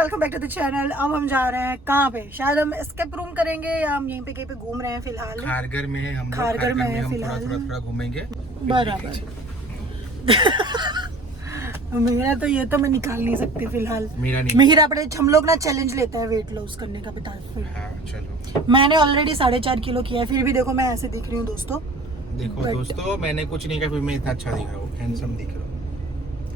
Welcome back to the channel. अब हम जा रहे हैं कहाँ पे? शायद हम एस्केप रूम करेंगे या हम यहीं पे कहीं पे घूम रहे हैं फिलहाल। खारगर में है हम। खारगर में है हम फिलहाल। थोड़ा घूमेंगे बराबर। मेरा तो ये तो मैं निकाल नहीं सकती फिलहाल। मेरा अपने हम लोग ना चैलेंज लेते हैं वेट लॉस करने का। बता चलो, मैंने ऑलरेडी 4.5 किलो किया है, फिर भी देखो मैं ऐसे दिख रही हूँ दोस्तों। देखो दोस्तों, मैंने कुछ नहीं किया, फिर मैं इतना अच्छा दिख रहा हूँ, हैंडसम दिख रहा हूँ।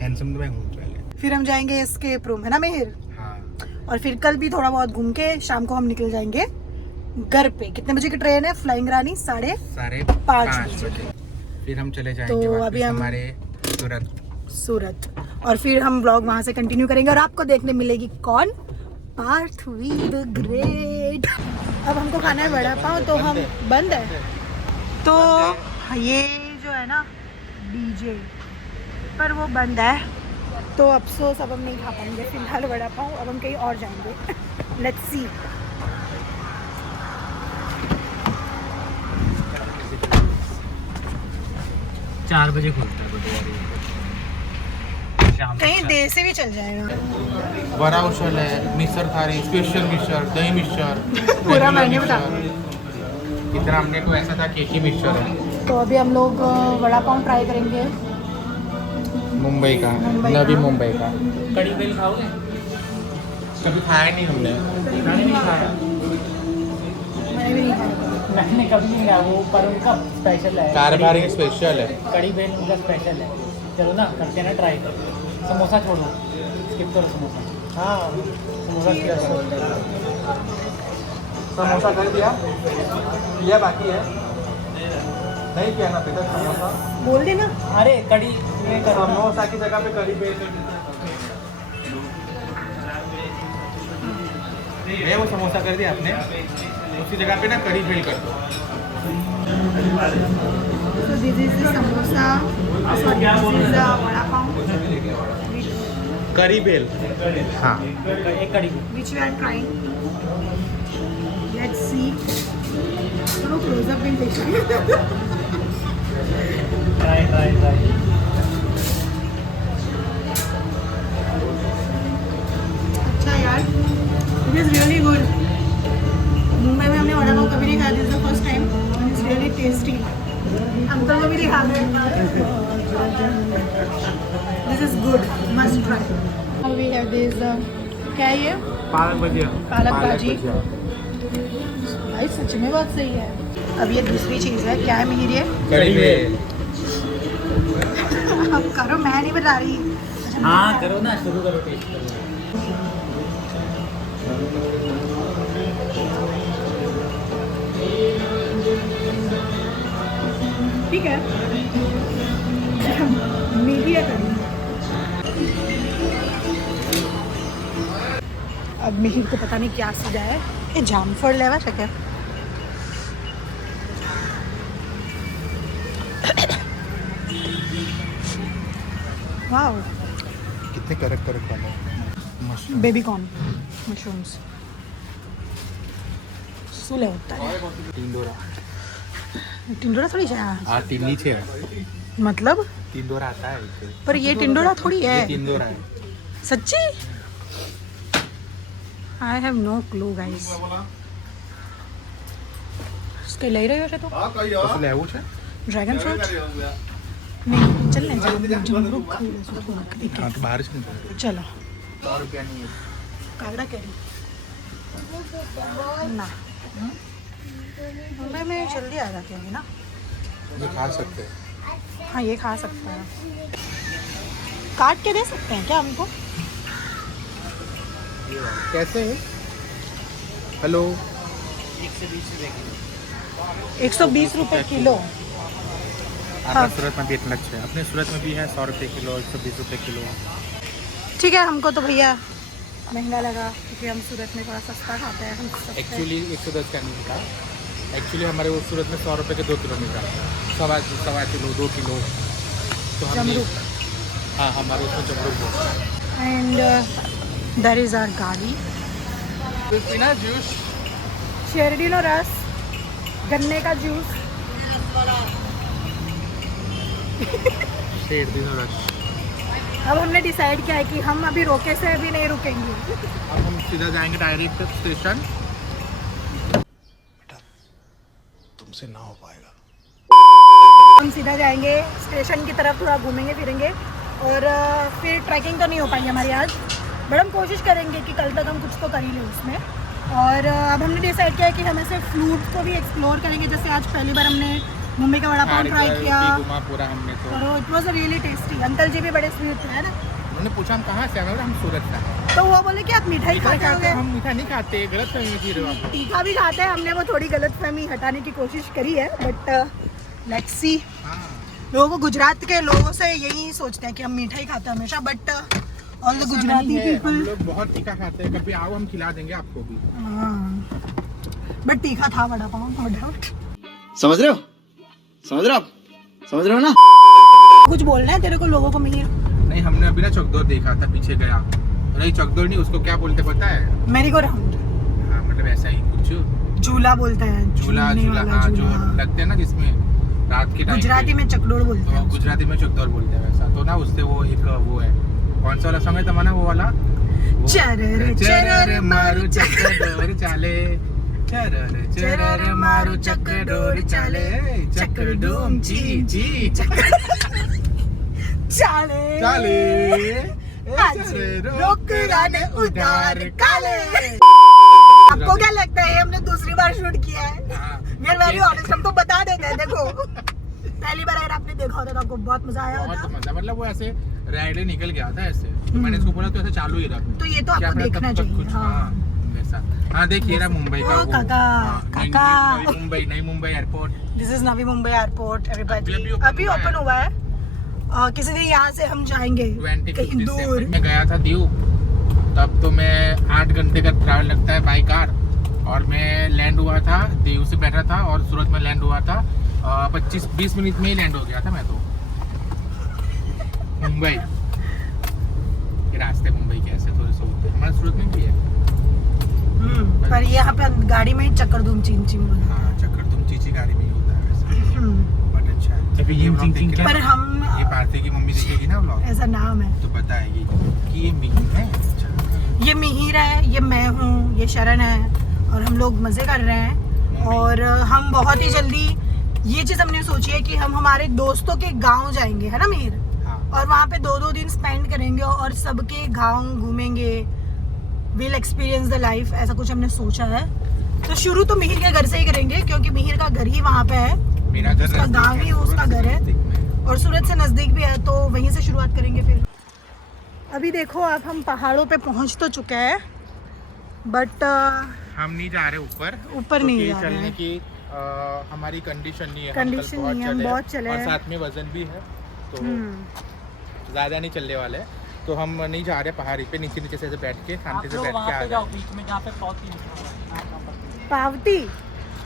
हैंडसम तो मैं हूँ पहले। फिर हम जाएंगे एस्केप रूम, है ना मेहर? हाँ। और फिर कल भी थोड़ा बहुत घूम के शाम को हम निकल जाएंगे घर पे। कितने बजे की ट्रेन है? फ्लाइंग रानी 5:30 बजे। फिर हम चले जाएंगे तो वापस अभी हम हमारे सूरत। और फिर हम व्लॉग वहां से कंटिन्यू करेंगे और आपको देखने मिलेगी कौन? Parthavi the great. अब हमको खाना है वड़ा पाव, तो हम बंद है तो ये जो है ना डीजे पर वो बंद है, तो अफसोस अब हम नहीं खा पाएंगे फिलहाल वड़ा पाव। अब हम कहीं और जाएंगे। Let's see. चार बजे खुलता है शाम कहीं देर से भी चल जाएगा। बड़ा उछल है, मिक्सर थाली, स्पेशल मिक्सर, दही मिक्सर, पूरा मेन्यू बता। इतना हमने को ऐसा था केकी मिक्सर है। तो अभी हम लोग वड़ा पाव ट्राई करेंगे मुंबई का, नवी मुंबई का। कड़ी बेल खाओगे? कभी खाया नहीं हमने। मैंने नहीं खाया। मैंने भी नहीं खाया। मैंने कभी नहीं खाया, वो पर उनका स्पेशल है। कारबारी स्पेशल है। कड़ी बेल उनका स्पेशल है। चलो ना, करते हैं ना ट्राई। समोसा छोड़ो, स्किप करो समोसा। हाँ, समोसा स्किप करो। समोसा कर दिया, ये बाकी है नहीं किया ना बेटा समोसा। बोल देना। अरे कड़ी में करो ना। समोसा की जगह पे करी बेल है, वो समोसा कर दिया आपने, उसकी जगह पे ना करी बेल कर दो। So this is the samosa. Sorry, this is the vada pav. करी बेल। हाँ, एक कड़ी bell. Which we are trying. Let's see. थोड़ा close up में देखिए। ट्राई। अच्छा यार, it is really good. Mumbai में हमने वड़ा पाव कभी नहीं खाया, this is the first time and it's really tasty. Uncle को भी दिखा दो। This is good, must try. Now we have this क्या है ये? पालक भजिया। पालक भाजी। भाई सच में बहुत सही है। अब ये दूसरी चीज़ है, क्या है मिहिर ये? करी बेल। अब करो, मैं नहीं बता रही। हाँ करो ना, शुरू करो, टेस्ट करो। ठीक है। मीठी है करी। अब मिहिर को पता नहीं क्या सजा है। ये जामफल लेवा है क्या? वाओ, कितने करक वाले mushroom. Baby corn, mushrooms Sule होता है। टिंडोरा थोड़ी है। टिंडी छे मतलब टिंडोरा आता है इसे। पर ये टिंडोरा थोड़ी है। ये टिंडोरा है। सच्ची? I have no clue guys. इसके ले रहे हो तो कुछ लेવું છે? ड्रैगन फ्रूट नहीं, चल ले जमरूक खाऊ ले सो थोड़ा ठीक हाँ है। तो बाहर से निकल। चलो। 100 रुपया नहीं है। कागड़ा कैरी ना मुंबई में जल्दी आ जाती होगी ना। ये खा सकते हैं। हाँ ये खा सकते हैं। काट के दे सकते हैं क्या हमको? कैसे है? हेलो। 120 रुपए किलो। आपका सूरत में भी इतना अच्छा है। अपने सूरत में भी है 100 रुपये किलो, 120 रुपये किलो। ठीक है, हमको तो भैया महंगा लगा क्योंकि हम सूरत में थोड़ा सस्ता खाते हैं। हम एक्चुअली 110 का नहीं था। एक्चुअली हमारे वो सूरत में 100 रुपये के 2 किलो मिलता है। सवा किलो 2 किलो तो हम। हाँ, हमारे उसमें जमरूक होता है। एंड देयर इज आवर गाड़ी। पीना जूस, शेरडीनो रस, गन्ने का जूस। शेरडीनो रस। अब हमने डिसाइड किया है कि हम अभी रोके से अभी नहीं रुकेंगे। अब हम सीधा जाएंगे डायरेक्ट स्टेशन। तुमसे ना हो पाएगा। हम सीधा जाएंगे स्टेशन की तरफ, थोड़ा घूमेंगे फिरेंगे और फिर ट्रैकिंग तो नहीं हो पाएगी हमारी आज, बट हम कोशिश करेंगे कि कल तक हम कुछ तो कर ही लें उसमें। और अब हमने डिसाइड किया है कि हम ऐसे फ्रूट को भी एक्सप्लोर करेंगे। जैसे आज पहली बार हमने मुंबई का वड़ा पाव ट्राई किया घुमा पूरा हमने तो, और it was really tasty. Uncle ji भी बड़े स्वीट थे, है ना? उन्होंने पूछा हम कहाँ से आए, हम सूरत से आए। तो वो बोले कि आप मिठाई खाते खाते हो? हम मीठा नहीं खाते, गलत फहमी में जी रहे हो आप। तीखा भी खाते हैं, हमने वो थोड़ी गलत फहमी हटाने की कोशिश करी है, बट लेट्स सी। लोगों को, गुजरात के लोगों से यही सोचते हैं कि हम मीठा ही खाते हैं हमेशा, बट ऑल द गुजराती हम पीपल, लोग बहुत तीखा खाते हैं। कभी आओ हम खिला देंगे आपको भी। बट तीखा था वड़ा पाव, नो डाउट। समझ रहे हो? समझ रहे हो आप? समझ रहे हो ना? कुछ बोलना है तेरे को लोगों को? मिहिर, नहीं, हमने अभी ना चकदौर देखा था, पीछे गया। नहीं चकदौर नहीं, उसको क्या बोलते पता है? मेरी को राउंड हाँ, मतलब ऐसा ही कुछ झूला बोलते हैं, झूला झूलने झूला, वाला हाँ, जो झूला। लगते हैं ना जिसमें रात के टाइम गुजराती में चकडोर बोलते तो हैं। गुजराती में चकदौर बोलते हैं वैसा। तो ना उससे वो एक वो है, कौन सा वाला सॉन्ग है तमन्ना, वो वाला चरर चरर मारू चकदौर चाले, चरर चरर मारू चकदौर चाले, चकडूम ची ची चाले चाले आज रोकराने उधार काले। आपको क्या लगता है हमने दूसरी बार शूट किया है? यार वेरी ऑनेस्ट, हम तो बता देते हैं। देखो पहली बार अगर आपने देखा होता तो आपको बहुत मजा आया होता। बहुत मजा, मतलब वो ऐसे राइडे निकल गया था ऐसे, तो मैंने इसको बोला तो ऐसे चालू ही रहा। तो ये तो क्या आपको पता तब देखना तक चाहिए। कुछ, हाँ। वैसा। हाँ, देखिए ना मुंबई का ओ, वो, काका, हाँ, काका। नई Mumbai airport. This is Navi Mumbai airport everybody. अभी open अभी ओपन हुआ हुआ है। है। किसी दिन यहाँ से हम जाएंगे 25 कहीं दूर। दिसंबर में गया था दीव, तब तो मैं 8 घंटे का ट्रैवल लगता है बाई कार, और मैं लैंड हुआ था दीव से बैठा था और सूरत में लैंड हुआ था 25-20 मिनट में ही लैंड हो गया था मैं तो मुंबई। ये रास्ते मुंबई के ऐसे थोड़े से होते हैं, हमारे सूरत में भी है। पर यहाँ पे गाड़ी में ही चक्कर धूम चिम चिम बोला। हाँ, चक्कर तुम चीची गाड़ी में ही होता है वैसे, बट अच्छा है। जब ये व्लॉग देखेगी पर ना, हम ये पार्थी की मम्मी देखेगी ना व्लॉग, ऐसा नाम है, तो बताएगी कि ये मिहिर है। अच्छा, ये मिहिर है, ये मैं हूँ, ये शरण है, और हम लोग मजे कर रहे हैं। और हम बहुत ही जल्दी ये चीज हमने सोची है कि हम हमारे दोस्तों के गांव जाएंगे, है ना मिहिर? हाँ, और वहाँ पे 2-2 दिन स्पेंड करेंगे और सबके गांव घूमेंगे, विल एक्सपीरियंस द लाइफ, ऐसा कुछ हमने सोचा है। तो शुरू तो मिहिर के घर से ही करेंगे क्योंकि मिहिर का घर ही वहाँ पे है, मेरा घर उसका गांव ही उसका घर है, नजदीक में। और सूरत से नजदीक भी है, तो वहीं से शुरुआत करेंगे। फिर अभी देखो अब हम पहाड़ों पे पहुँच तो चुके हैं, बट हम नहीं जा रहे ऊपर, ऊपर नहीं क्योंकि जा रहे चलने हैं। की हमारी कंडीशन नहीं है। कंडीशन नहीं है, हम बहुत चले और हैं। साथ में वजन भी है, तो ज़्यादा नहीं चलने वाले, तो हम नहीं जा रहे पहाड़ी पे, नीचे नीचे से ऐसे बैठ के शांति से बैठ के आ जाओ गए। बीच में जहाँ पे पावती लिखा हुआ है, वहाँ जाओ बस। पावती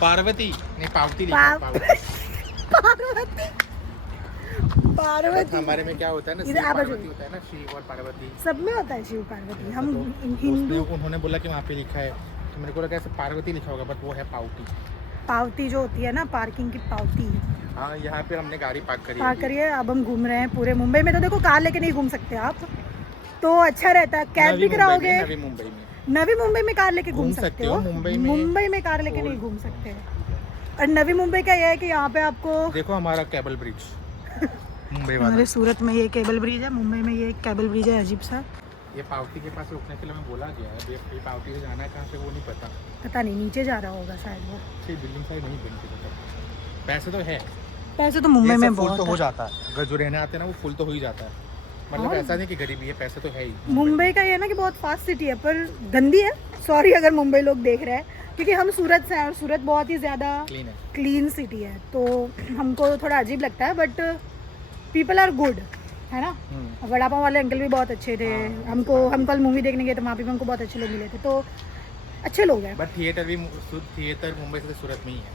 पार्वती नहीं, पावती लिखा है, पार्वती पार्वती हमारे में क्या होता है ना, इधर शिव आ बाजू। पार्वती होता है ना, शिव और पार्वती। सब में होता है शिव पार्वती। हम तो हिंदू उन्होंने बोला कि वहाँ पे लिखा है, तो मेरे को लगा ऐसे पार्वती लिखा होगा, बट वो है पावती। पावती जो होती है ना, पार्किंग की पावती। हाँ, यहाँ पे हमने गाड़ी पार्क करी पार्क करिए। अब हम घूम रहे हैं पूरे मुंबई में। तो देखो कार लेके नहीं घूम सकते आप, तो अच्छा रहता है कैब भी कराओगे। नवी मुंबई में नवी मुंबई में कार लेके घूम घूम सकते हो, मुंबई में कार लेके नहीं घूम सकते। और नवी मुंबई का यह है कि यहाँ पे आपको देखो हमारा केबल ब्रिज मुंबई वाला। हमारे सूरत में ये केबल ब्रिज है, मुंबई में ये केबल ब्रिज है अजीब सा। ये पावती के पास रुकने के लिए हमें बोला गया है, ये पावती से जाना है कहाँ से वो नहीं पता। पता नहीं, नीचे जा रहा होगा शायद वो। सिर्फ बिल्डिंग साइड नहीं बनती मतलब। पैसे तो है, पैसे तो मुंबई में फुल बहुत तो हो है। जाता है, अगर जो रहने आते हैं ना वो फुल तो हो ही जाता है। मतलब हाँ। ऐसा नहीं कि गरीबी है, पैसे तो है ही। मुंबई का ये है ना कि बहुत फास्ट सिटी है, पर गंदी है। सॉरी अगर मुंबई लोग देख रहे हैं, क्योंकि हम सूरत से हैं और सूरत बहुत ही ज़्यादा क्लीन है। क्लीन सिटी है, तो हमको थोड़ा अजीब लगता है, बट पीपल आर गुड, है ना? वड़ा पाव वाले अंकल भी बहुत अच्छे थे। हम कल मूवी देखने गए तो वहाँ पे भी हमको बहुत अच्छे लोग मिले थे, तो अच्छे लोग हैं। बट थिएटर मुंबई से सूरत में ही है।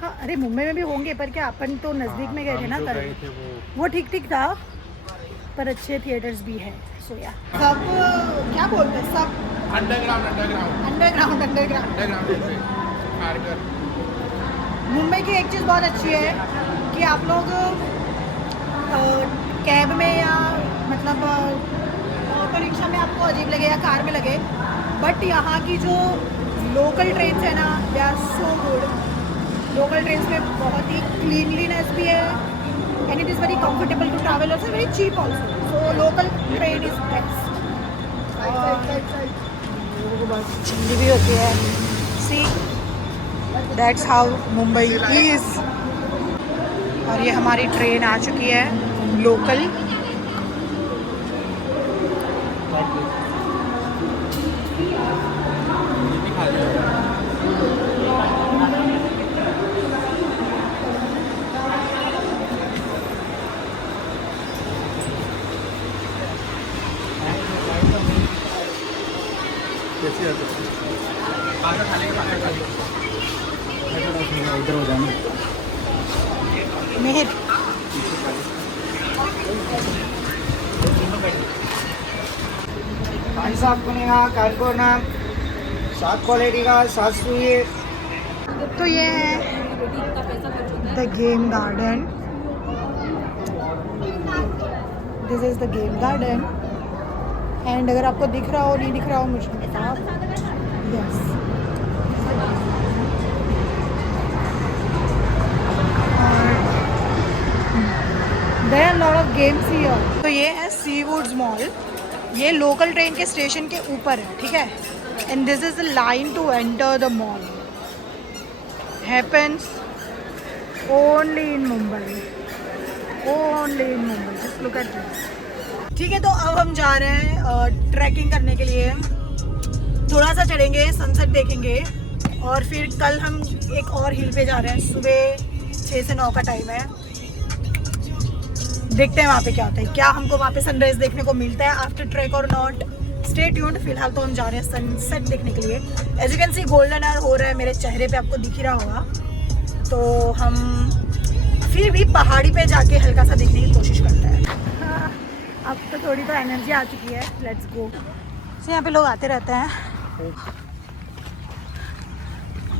हाँ, अरे मुंबई में भी होंगे, पर क्या अपन तो नज़दीक में गए थे ना, हम जो कल गए थे वो ठीक ठीक था, पर अच्छे थिएटर्स भी हैं। सो या सब क्या बोलते हैं, सब अंडरग्राउंड अंडरग्राउंड मुंबई की एक चीज़ बहुत अच्छी है कि आप लोग कैब में या मतलब ऑटो रिक्शा में आपको अजीब लगे या कार में लगे, बट यहाँ की जो लोकल ट्रेन है ना, they are so good. Local train में बहुत ही क्लीनलीनेस भी है and it is very comfortable to travel, also very cheap also, so local train is best. Chilly भी होती है, see that's how Mumbai is. और ये हमारी ट्रेन आ चुकी है लोकल। इधर हो जाना। मेहर पाँच सात बनेगा कार्गो ना, 7 क्वालिटी का 700 ये। तो ये है the game garden. This is the game garden and अगर आपको दिख रहा हो नहीं दिख रहा हो मुझे बताओ। Yes, there are lot of games here. तो ये है सी वुड्स मॉल। ये लोकल ट्रेन के स्टेशन के ऊपर है, ठीक है, and this is the line to enter the mall. Happens only in Mumbai, only in Mumbai, just look at this. ठीक है, तो अब हम जा रहे हैं ट्रैकिंग करने के लिए। थोड़ा सा चढ़ेंगे, सनसेट देखेंगे और फिर कल हम एक और हिल पे जा रहे हैं। सुबह 6 से 9 का टाइम है, देखते हैं वहाँ पे क्या होता है, क्या हमको वहाँ पे सनराइज देखने को मिलता है आफ्टर ट्रैक और नॉट। Stay tuned. फिलहाल तो हम जा रहे हैं सनसेट देखने के लिए। As you can see golden hour हो रहा है मेरे चेहरे पे, आपको दिख ही रहा होगा। तो हम फिर भी पहाड़ी पे जाके हल्का सा देखने की कोशिश करते हैं। अब तो थोड़ी तो एनर्जी आ चुकी है, लेट्स गो। तो यहाँ पे लोग आते रहते हैं।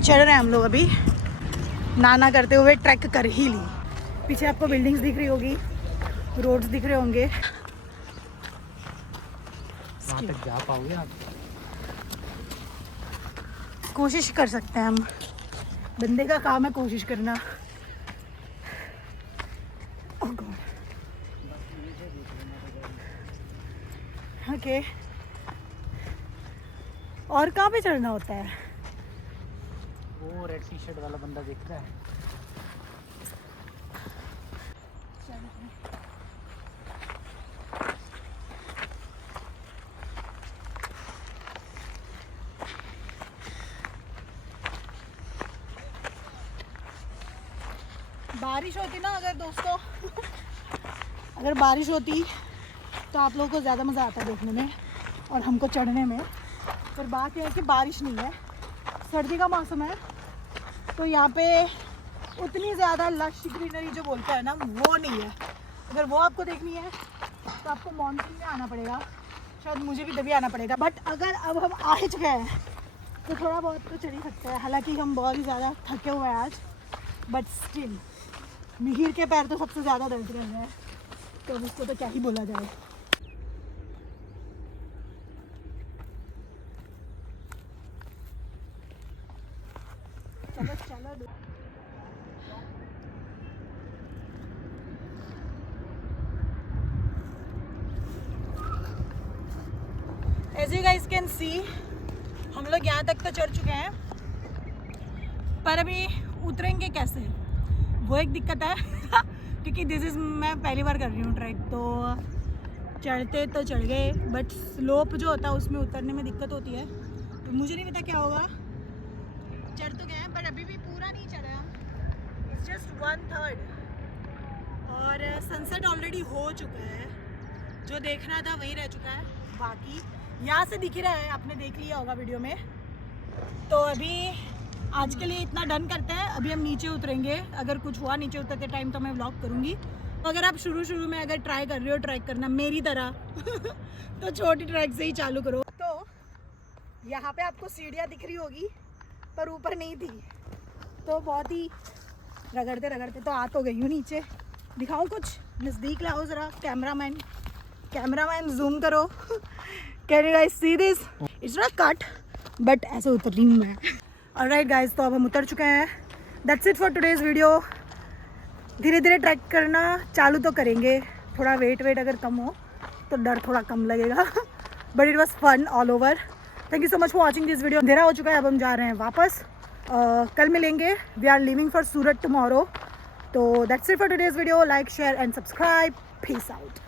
चढ़ रहे हैं हम लोग अभी, नाना करते हुए ट्रैक कर ही ली। पीछे आपको बिल्डिंग्स दिख रही होगी, रोड्स दिख रहे होंगे। वहाँ तक जा पाओगे आप? कोशिश कर सकते हैं हम, बंदे का काम है कोशिश करना। ओह गॉड, ओके। और कहाँ पे चढ़ना होता है? वो रेड टी शर्ट वाला बंदा दिख रहा है। बारिश होती ना अगर दोस्तों अगर बारिश होती तो आप लोगों को ज़्यादा मज़ा आता देखने में और हमको चढ़ने में। पर बात यह है कि बारिश नहीं है, सर्दी का मौसम है, तो यहाँ पे उतनी ज़्यादा लश ग्रीनरी जो बोलते हैं ना, वो नहीं है। अगर वो आपको देखनी है तो आपको मानसून में आना पड़ेगा, शायद मुझे भी तभी आना पड़ेगा। बट अगर अब हम आ ही चुके हैं तो थोड़ा बहुत तो चढ़ ही सकते हैं। हालांकि हम बहुत ही ज़्यादा थके हुए हैं आज, बट स्टिल मिहिर के पैर तो सबसे ज़्यादा दर्द कर रहे हैं, तो उसको तो क्या ही बोला जाए। चलो चलो। As you guys can see, हम लोग यहाँ तक तो चढ़ चुके हैं, पर अभी उतरेंगे कैसे, वो एक दिक्कत है। क्योंकि दिस इज़ मैं पहली बार कर रही हूँ ट्रैक, तो चढ़ते तो चढ़ गए, बट स्लोप जो होता है उसमें उतरने में दिक्कत होती है। तो मुझे नहीं पता क्या होगा। चढ़ तो गए हैं पर अभी भी पूरा नहीं चढ़े हम, इट्स जस्ट 1/3। और सनसेट ऑलरेडी हो चुका है, जो देखना था वही रह चुका है। बाकी यहाँ से दिख रहा है, आपने देख लिया होगा वीडियो में। तो अभी आज के लिए इतना डन करते हैं, अभी हम नीचे उतरेंगे। अगर कुछ हुआ नीचे उतरते टाइम तो मैं व्लॉग करूँगी। तो अगर आप शुरू में अगर ट्राई कर रहे हो ट्रैक करना मेरी तरह तो छोटी ट्रैक से ही चालू करो। तो यहाँ पे आपको सीढ़ियाँ दिख रही होगी पर ऊपर नहीं थी, तो बहुत ही रगड़ते तो आ तो गई हूँ नीचे। दिखाऊँ कुछ नज़दीक लाओ ज़रा कैमरामैन, कैमरामैन जूम करो. Can you guys see this? It's not cut but ऐसे उतर रही हूँ मैं. ऑलराइट गाइस, तो अब हम उतर चुके हैं. That's it for today's video. धीरे धीरे ट्रैक करना चालू तो करेंगे. थोड़ा वेट अगर कम हो तो डर थोड़ा कम लगेगा. But it was fun all over. Thank you so much for watching this video. अंधेरा हो चुका है, अब हम जा रहे हैं वापस. कल मिलेंगे. We are living for Surat tomorrow. तो that's it for today's video. Like share and subscribe. Peace out.